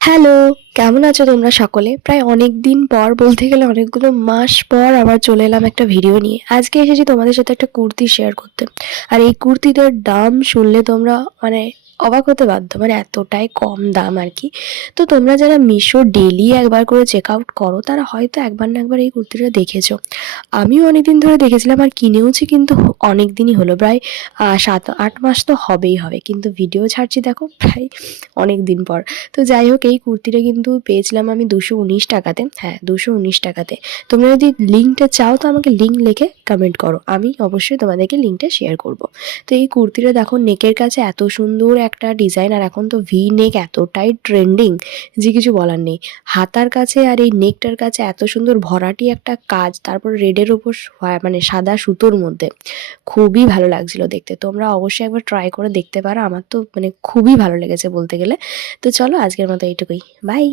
Hello, কেমন আছো তোমরা সকলে? প্রায় অনেকদিন পর বলতে গেলে অনেকগুলো মাস পর আবার চলে এলাম একটা ভিডিও নিয়ে। আজকে এসেছি তোমাদের সাথে একটা কুর্তি শেয়ার করতে। আর এই কুর্তিটার দাম শুনলে তোমরা মানে অবাক হতে বাধ্য। মানে এতটাই কম দাম আরকি। তো তোমরা যারা মিশো ডেইলি একবার করে চেক আউট করো তারা হয়তো একবার না একবার এই কুর্তিটা দেখেছো। আমিও অনেকদিন ধরে দেখেছিলাম আর কিনেওছি কিন্তু অনেক দিনই হলো। প্রায় ৭-৮ মাস তো হবেই হবে। কিন্তু ভিডিও ছাড়ছি দেখো প্রায় অনেক দিন পর। তো যাই হোক এই কুর্তিটা কিন্তু পেয়েছিলাম আমি 219 টাকাতে। হ্যাঁ, 219 টাকাতে। তোমরা যদি লিঙ্কটা চাও তো আমাকে লিঙ্ক লিখে কমেন্ট করো। আমি অবশ্যই তোমাদেরকে লিঙ্কটা শেয়ার করব। তো এই কুর্তিটা দেখো নেকের কাছে এত সুন্দর একটা ডিজাইন, আর এখন তো ভি নেক এতটাই ট্রেন্ডিং যে কিছু বলার নেই। হাতার কাছে আর এই নেকটার কাছে এত সুন্দর ভরাটি একটা কাজ, তারপর রেডের ওপর মানে সাদা সুতোর মধ্যে। খুবই ভালো লাগছিল দেখতে। তোমরা অবশ্যই একবার ট্রাই করে দেখতে পারো। আমার তো মানে খুবই ভালো লেগেছে বলতে গেলে। তো চলো আজকের মতো এইটুকুই। বাই।